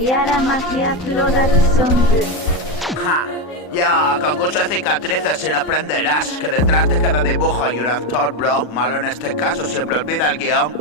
Yara magia floras sonde. Ja, ya, con curso de cicatrices y no aprenderás que detrás de cada dibujo hay un actor, bro. Malo en este caso, siempre olvida el guión.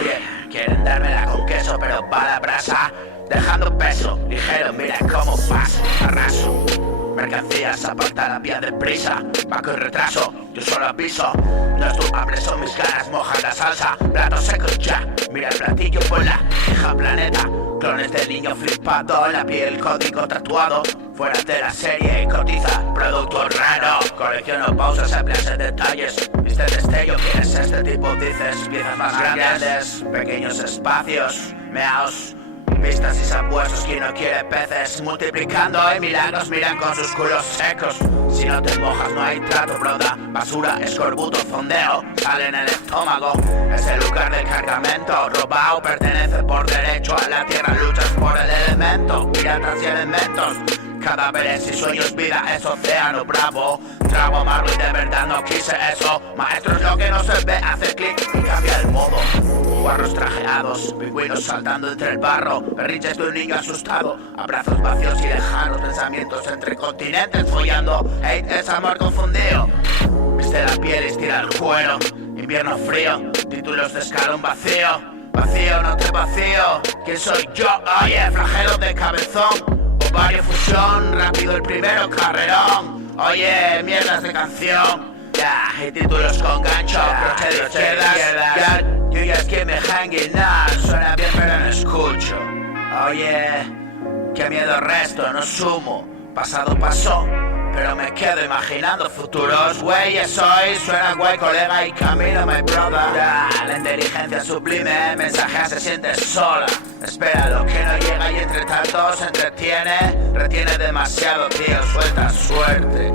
Oye, quieren dármela con queso, pero va a la brasa. Dejando peso, ligero, mira cómo paso, arraso. Mercancías, aparta la vía deprisa. Va con retraso, yo solo aviso. No es tu hambre, son mis ganas, mojan la salsa. Platos secos ya, mira el platillo por la hija planeta. Clones del niño flipado, en la piel código tatuado. Fuera de la serie y cotiza, producto raro. Colecciono pausas, empleas en detalles. Viste destello, ¿quieres este tipo? Dices, piezas más grandes, pequeños espacios, meaos. Pistas y sabuesos, quien no quiere peces. Multiplicando hay milagros, miran con sus culos secos. Si no te mojas no hay trato, broda. Basura, escorbuto, fondeo, sale en el estómago. Es el lugar del cargamento, robado, pertenece por derecho a la tierra. Luchas por el elemento, piratas y elementos. Cadáveres y sueños, vida es océano bravo. Trago amargo y de verdad no quise eso. Maestros, lo que no se ve hace clic y cambia el modo. Guarros trajeados, pingüinos saltando entre el barro. Berrinches de un niño asustado. Abrazos vacíos y lejanos, pensamientos entre continentes follando. Hate es amor confundido. Viste la piel y estira el cuero. Invierno frío, títulos de escalón vacío. Vacío, no te vacío. ¿Quién soy yo? Oye, flagelo de cabezón. Ovario fusión, rápido el primero carrerón. Oye, mierdas de canción. Ya, y títulos con gancho, broche de izquierdas. You just keep me hanging on. Suena bien pero no escucho. Oye, qué miedo resto, no sumo. Pasado pasó, pero me quedo imaginando futuros. Güeyes hoy, suena guay colega y camino my brother. La inteligencia sublime, mensaje se siente sola. Espera lo que no llega y entre tanto se entretiene. Retiene demasiado tío, suelta suerte.